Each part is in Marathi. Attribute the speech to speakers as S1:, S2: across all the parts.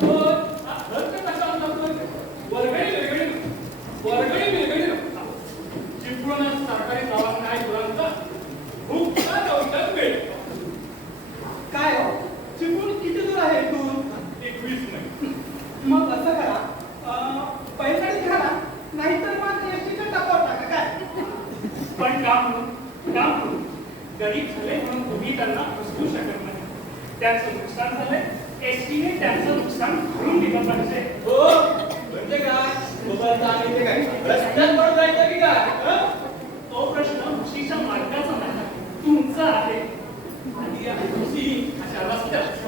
S1: Lord. じゃあまず
S2: いから。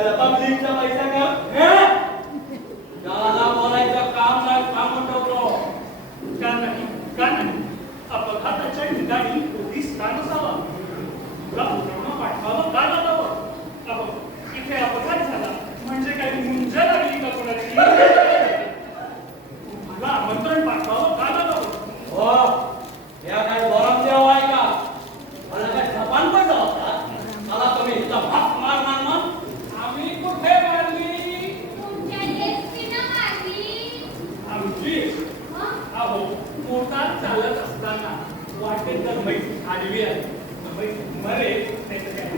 S2: त्याला काम नाही
S3: सांगून
S4: कारण कारण अपघाताच्या ठिकाणी पोलीस का नसावा तुला उतरवणं पाठवावं का लागावं इथे अपघात झाला. म्हणजे काही मुंजल आणि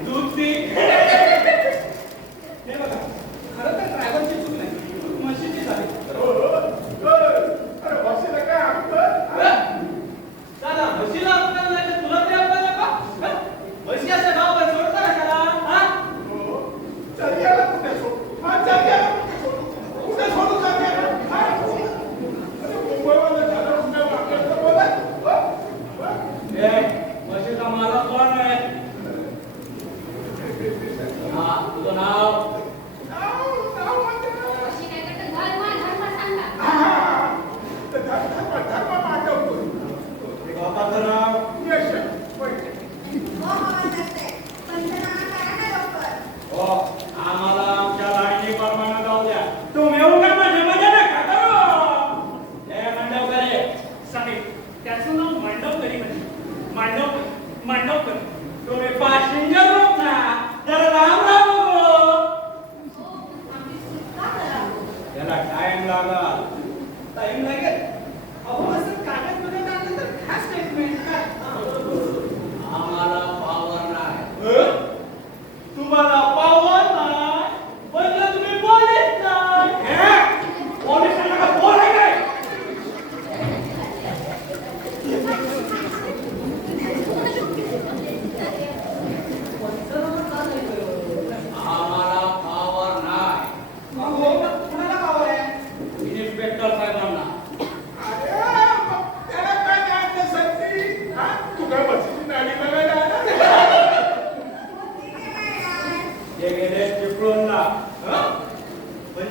S4: Duty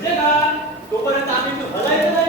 S4: म्हणजे
S3: का? तोपर्यंत आम्ही भलायचं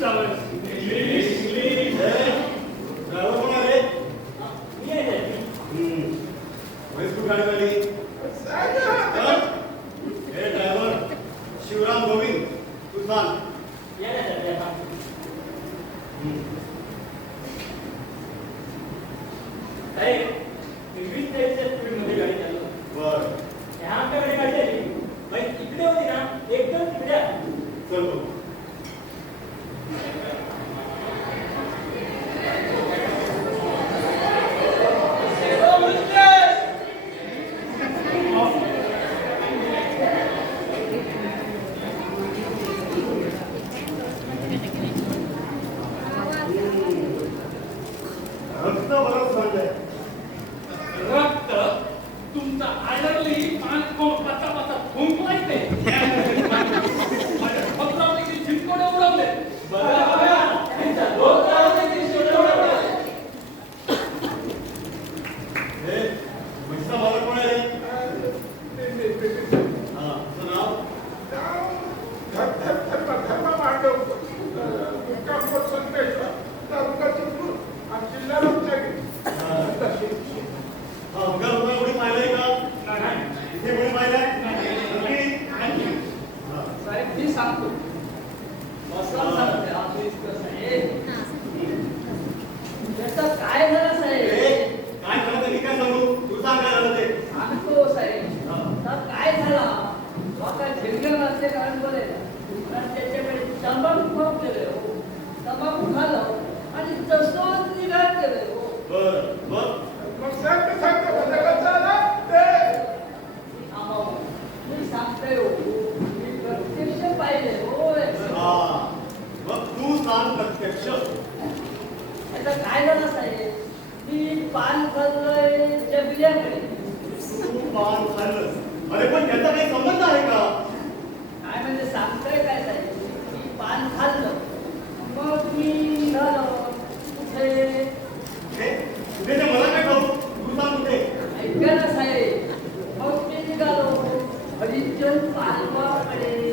S5: dollars मग
S2: तू
S5: सांग प्रत्यक्ष.
S6: आता काय झालं साहेब? मी पान खाल्लंय जबिल्याकडे
S5: तू पान खाल्लंस अरे पण त्याचा काही संबंध आहे का?
S6: काय म्हणजे सांगताय काय साहेब? मी पान खाल्लं. मग मी झालं. कुठे?
S5: कुठे? ते मला काय करू तू सांग कुठे?
S6: ऐका ना साहेब. मग मी निघालो. हरिचंद पानवाकडे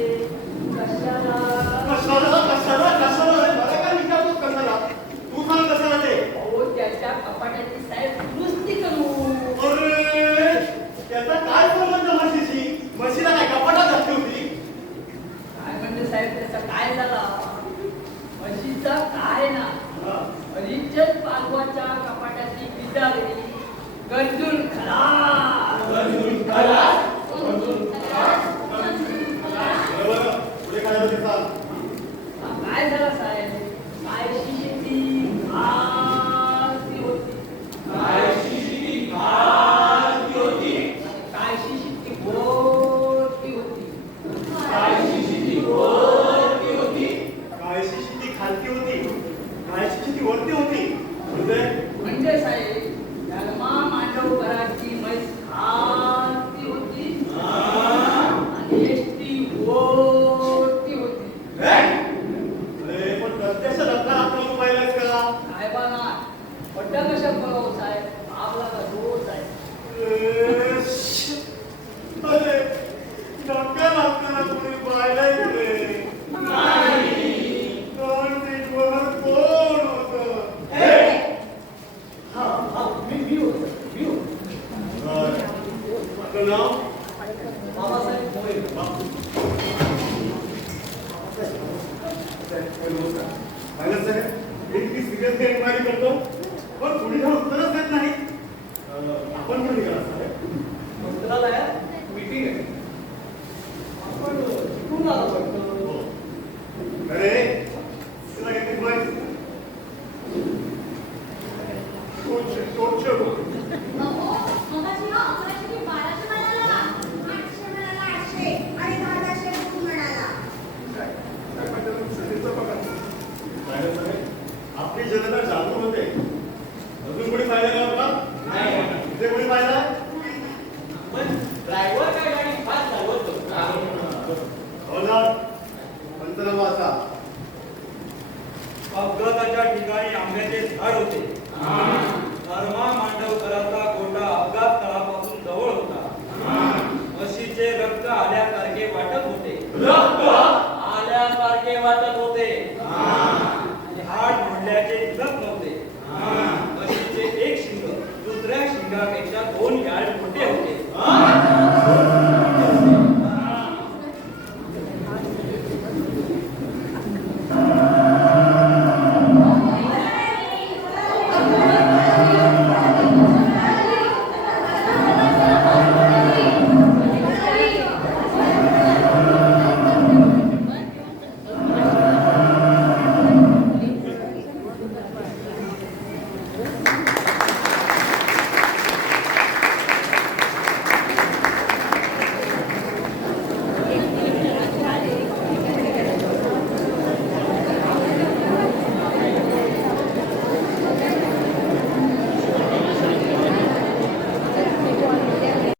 S5: होती. गायची स्थिती वरती होती. म्हणजे?
S6: म्हणजे साहेब